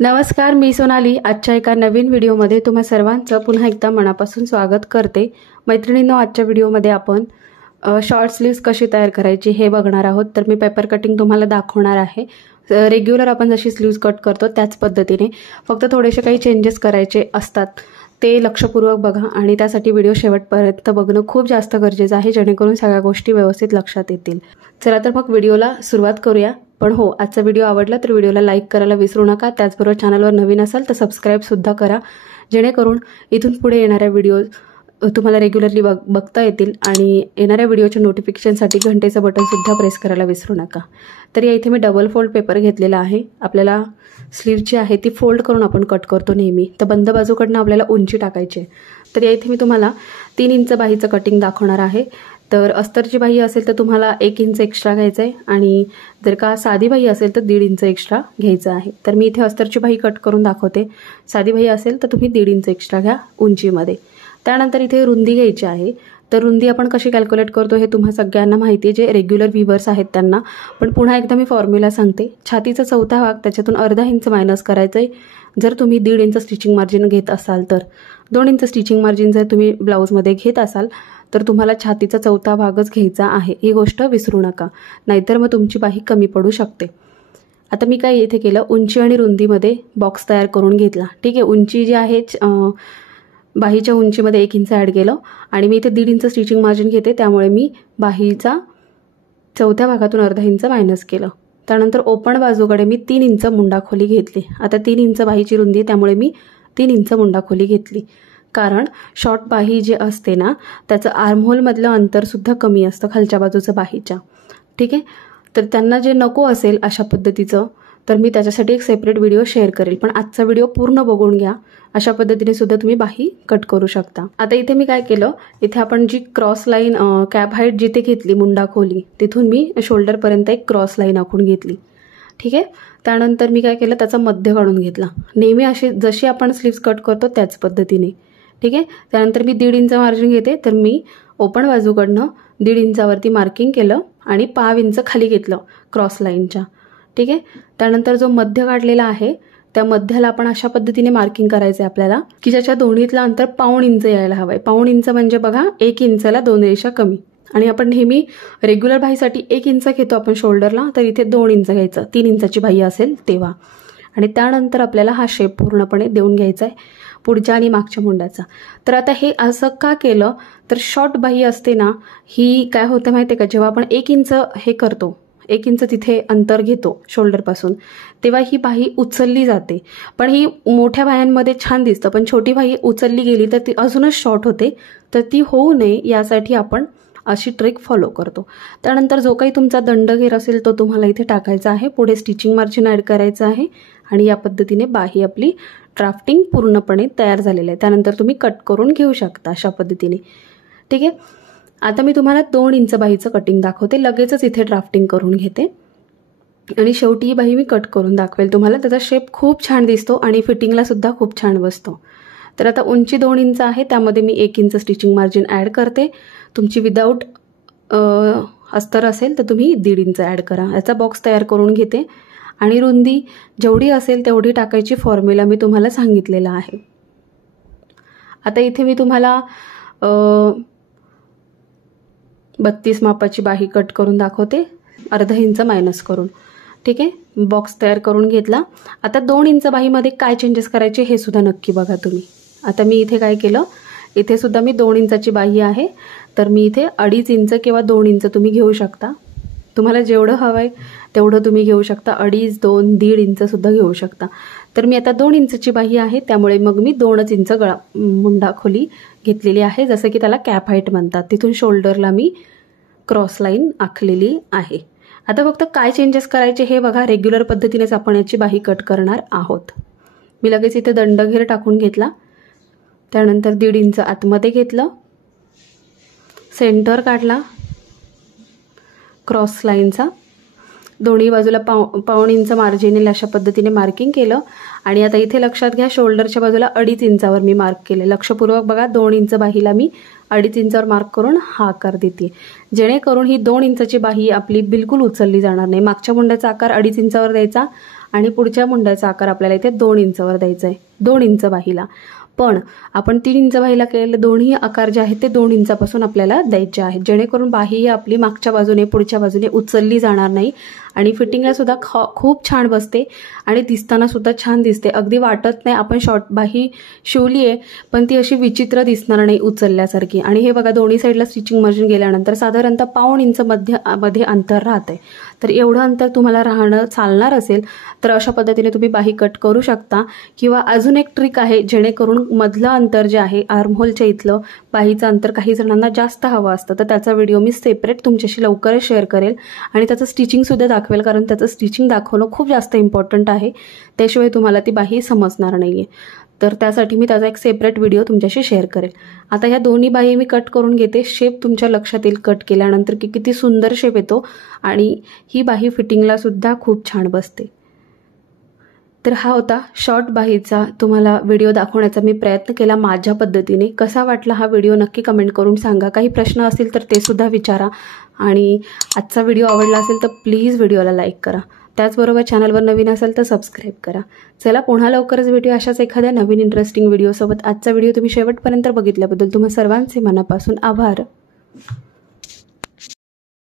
नमस्कार, मी सोनाली. आजच्या एका नवीन व्हिडिओमध्ये तुम्हा सर्वांचं पुन्हा एकदा मनापासून स्वागत करते. मैत्रिणींनो, आजच्या व्हिडिओमध्ये आपण शॉर्ट स्लीव्स कशी तयार करायची हे बघणार आहोत. तर मी पेपर कटिंग तुम्हाला दाखवणार आहे. रेग्युलर आपण जशी स्लीव्स कट करतो त्याच पद्धतीने, फक्त थोडेसे काही चेंजेस करायचे असतात. ते लक्षपूर्वक बघा आणि त्यासाठी व्हिडिओ शेवटपर्यंत बघणं खूप जास्त गरजेचं आहे, जेणेकरून सगळ्या गोष्टी व्यवस्थित लक्षात येतील. चला तर मग व्हिडिओला सुरुवात करूया. पण हो, आजचा व्हिडिओ आवडला तर व्हिडिओला लाईक करायला विसरू नका. त्याचबरोबर चॅनलवर नवीन असाल तर सबस्क्राईबसुद्धा करा, जेणेकरून इथून पुढे येणाऱ्या व्हिडिओ तुम्हाला रेग्युलरली बघता येतील. आणि येणाऱ्या व्हिडिओच्या नोटिफिकेशनसाठी घंटेचं बटनसुद्धा प्रेस करायला विसरू नका. तर या इथे मी डबल फोल्ड पेपर घेतलेला आहे. आपल्याला स्लीव्हची आहे ती फोल्ड करून आपण कट करतो नेहमी, तर बंद बाजूकडनं आपल्याला उंची टाकायची आहे. तर या इथे मी तुम्हाला 3 इंच बाहीचं कटिंग दाखवणार आहे. तर अस्तरची बाही असेल तर तुम्हाला 1 इंच एक्स्ट्रा घ्यायचं आहे, आणि जर का साधी बाही असेल तर 1.5 इंच एक्स्ट्रा घ्यायचं आहे. तर मी इथे अस्तरची बाही कट करून दाखवते. साधी बाही असेल तर तुम्ही 1.5 इंच एक्स्ट्रा घ्या उंचीमध्ये. त्यानंतर इथे रुंदी घ्यायची आहे. तर रुंदी आपण कशी कॅल्क्युलेट करतो हे तुम्हा सगळ्यांना माहिती आहे, जे रेग्युलर व्हिवर्स आहेत त्यांना. पण पुन्हा एकदा मी फॉर्म्युला सांगते. छातीचा चौथा भाग, त्याच्यातून अर्धा इंच मायनस करायचं आहे. जर तुम्ही 1.5 इंच स्टिचिंग मार्जिन घेत असाल तर, 2 इंच स्टिचिंग मार्जिन जर तुम्ही ब्लाऊजमध्ये घेत असाल तर तुम्हाला छातीचा चौथा भागच घ्यायचा आहे. ही गोष्ट विसरू नका, नाहीतर मग तुमची बाही कमी पडू शकते. आता मी काय इथे केलं, उंची आणि रुंदीमध्ये बॉक्स तयार करून घेतला. ठीक आहे, उंची जी आहे बाहीच्या उंचीमध्ये 1 इंच ॲड केलं, आणि मी इथे 1.5 इंच स्टिचिंग मार्जिन घेते, त्यामुळे मी बाहीचा चौथ्या भागातून अर्धा इंच मायनस केलं. त्यानंतर ओपन बाजूकडे मी 3 इंच मुंडाखोली घेतली. आता 3 इंच बाहीची रुंदी, त्यामुळे मी 3 इंच मुंडाखोली घेतली. कारण शॉर्ट बाही जे असते ना, त्याचं आर्महोलमधलं अंतरसुद्धा कमी असतं खालच्या बाजूचं बाहीच्या. ठीक आहे, तर त्यांना जे नको असेल अशा पद्धतीचं, तर मी त्याच्यासाठी एक सेपरेट व्हिडिओ शेअर करेल. पण आजचा व्हिडिओ पूर्ण बघून घ्या. अशा पद्धतीने सुद्धा तुम्ही बाही कट करू शकता. आता इथे मी काय केलं, इथे आपण जी क्रॉस लाईन कॅप हाईट जिथे घेतली मुंडाखोली, तिथून मी शोल्डरपर्यंत एक क्रॉस लाईन आखून घेतली. ठीक आहे, त्यानंतर मी काय केलं, त्याचा मध्य काढून घेतला. नेहमी अशी जशी आपण स्लीव्स कट करतो त्याच पद्धतीने. ठीक आहे, त्यानंतर मी 1.5 इंच मार्जिन घेते. तर मी ओपन बाजूकडनं 1.5 इंचावरती मार्किंग केलं आणि 1.5 इंच खाली घेतलं क्रॉस लाईनच्या. ठीक आहे, त्यानंतर जो मध्य काढलेला आहे त्या मध्याला आपण अशा पद्धतीने मार्किंग करायचं आहे आपल्याला, की ज्याच्या दोन्हीतलं अंतर 1.5 इंच यायला हवं आहे. 1.5 इंच म्हणजे बघा 1 इंचाला 2 रेषा कमी. आणि आपण नेहमी रेग्युलर बाहीसाठी 1 इंच घेतो आपण शोल्डरला, तर इथे 2 इंच घ्यायचं, 3 इंचाची बाही असेल तेव्हा. आणि त्यानंतर आपल्याला हा शेप पूर्णपणे देऊन घ्यायचा आहे पुढच्या आणि मागच्या मुंड्याचा. तर आता हे असं का केलं, तर शॉर्ट बाही असते ना, ही काय होतं माहिती आहे का, जेव्हा आपण 1 इंच हे करतो, 1 इंच तिथे अंतर घेतो शोल्डरपासून, तेव्हा ही बाही उचलली जाते. पण ही मोठ्या बाह्यांमध्ये छान दिसतं, पण छोटी बाही उचलली गेली तर ती अजूनच शॉर्ट होते. तर ती होऊ नये यासाठी आपण अशी ट्रिक फॉलो करतो. त्यानंतर जो काही तुमचा दंडघेर असेल तो तुम्हाला इथे टाकायचा आहे. पुढे स्टिचिंग मार्जिन ॲड करायचं आहे, आणि या पद्धतीने बाही आपली ड्राफ्टिंग पूर्णपणे तयार झालेलं आहे. त्यानंतर तुम्ही कट करून घेऊ शकता अशा पद्धतीने. ठीक आहे, आता मी तुम्हाला 2 इंच बाहीचं कटिंग दाखवते. लगेचच इथे ड्राफ्टिंग करून घेते, आणि शेवटी ही बाही मी कट करून दाखवेल तुम्हाला. त्याचा शेप खूप छान दिसतो आणि फिटिंगला सुद्धा खूप छान बसतो. तर आता उंची 2 इंच आहे, त्यामध्ये मी 1 इंच स्टिचिंग मार्जिन ॲड करते. तुमची विदाऊट अस्तर असेल तर तुम्ही 1.5 इंच ॲड करा. याचा बॉक्स तयार करून घेते, आणि रुंदी जेवढी असेल तेवढी टाकायची फॉर्म्युला मी तुम्हाला सांगितलेला आहे. आता इथे मी तुम्हाला 32 मापाची बाही कट करून दाखवते, अर्धा इंच मायनस करून. ठीक आहे, बॉक्स तयार करून घेतला. आता 2 इंच बाहीमध्ये काय चेंजेस करायचे हे सुद्धा नक्की बघा तुम्ही. आता मी इथे काय केलं, इथे सुद्धा मी 2 इंचाची बाही आहे, तर मी इथे 2.5 इंच किंवा 2 इंच तुम्ही घेऊ शकता. तुम्हाला जेवढं हवं आहे तेवढं तुम्ही घेऊ शकता. 2.5, 2, 1.5 इंचसुद्धा घेऊ शकता. तर मी आता 2 इंचची बाही आहे, त्यामुळे मग मी 2च इंच मुंडाखोली घेतलेली आहे, जसं की त्याला कॅप हाईट म्हणतात. तिथून शोल्डरला मी क्रॉस लाईन आखलेली आहे. आता फक्त काय चेंजेस करायचे हे बघा. रेग्युलर पद्धतीनेच आपण याची बाही कट करणार आहोत. मी लगेच इथे दंडघेर टाकून घेतला. त्यानंतर 1.5 इंच आतमध्ये घेतलं, सेंटर काढला क्रॉस लाईनचा, दोन्ही बाजूला 1.5 इंच मार्जिनल अशा पद्धतीने मार्किंग केलं. आणि आता इथे लक्षात घ्या, शोल्डरच्या बाजूला 2.5 इंचावर मी मार्क केले. लक्षपूर्वक बघा, 2 इंच बाहीला मी 2.5 इंचावर मार्क करून हा आकार देते, जेणेकरून ही 2 इंचाची बाही आपली बिलकुल उचलली जाणार नाही. मागच्या मुंड्याचा आकार 2.5 इंचावर द्यायचा, आणि पुढच्या मुंड्याचा आकार आपल्याला इथे 2 इंचावर द्यायचा आहे, 2 इंच बाहीला. पण आपण 3 इंच बाहीला केलेले दोन्ही आकार जे आहेत ते 2 इंचापासून आपल्याला द्यायचे आहेत, जेणेकरून बाही आपली मागच्या बाजूने पुढच्या बाजूने उचलली जाणार नाही आणि फिटिंगला सुद्धा खूप छान बसते आणि दिसताना सुद्धा छान दिसते. अगदी वाटत नाही आपण शॉर्ट बाही शिवली आहे पण ती अशी विचित्र दिसणार नाही उचलल्यासारखी. आणि हे बघा दोन्ही साईडला स्टिचिंग मशीन गेल्यानंतर साधारणतः 1.5 इंच मध्ये अंतर राहते. तर एवढं अंतर तुम्हाला राहणं चालणार असेल तर अशा पद्धतीने तुम्ही बाही कट करू शकता. किंवा अजून एक ट्रिक आहे, जेणेकरून मधलं अंतर जे आहे आर्महोलच्या इथलं बाहीचं अंतर काही जणांना जास्त हवं असतं, तर त्याचा व्हिडिओ मी सेपरेट तुमच्याशी लवकरच शेअर करेल आणि त्याचं स्टिचिंगसुद्धा दाखवेल, कारण त्याचं स्टिचिंग दाखवणं खूप जास्त इम्पॉर्टंट आहे, त्याशिवाय तुम्हाला ती बाही समजणार नाही आहे. तर त्यासाठी मी त्याचा एक सेपरेट व्हिडिओ तुमच्याशी शेअर करेल. आता ह्या दोन्ही बाही मी कट करून घेते. शेप तुमच्या लक्षात येईल कट केल्यानंतर की किती सुंदर शेप येतो आणि ही बाही फिटिंगला सुद्धा खूप छान बसते. तर हा होता शॉर्ट बाहीचा तुम्हाला व्हिडिओ दाखवण्याचा मी प्रयत्न केला माझ्या पद्धतीने. कसा वाटला हा व्हिडिओ नक्की कमेंट करून सांगा. काही प्रश्न असतील तर ते सुद्धा विचारा आणि आजचा व्हिडिओ आवडला असेल तर प्लीज व्हिडिओला लाईक करा. त्याचबरोबर चॅनलवर नवीन असेल तर सबस्क्राईब करा. चला पुन्हा लवकरच भेटू अशाच एखाद्या नवीन इंटरेस्टिंग व्हिडिओसोबत. आजचा व्हिडिओ तुम्ही शेवटपर्यंत बघितल्याबद्दल तुम्हा सर्वांचे मनापासून आभार.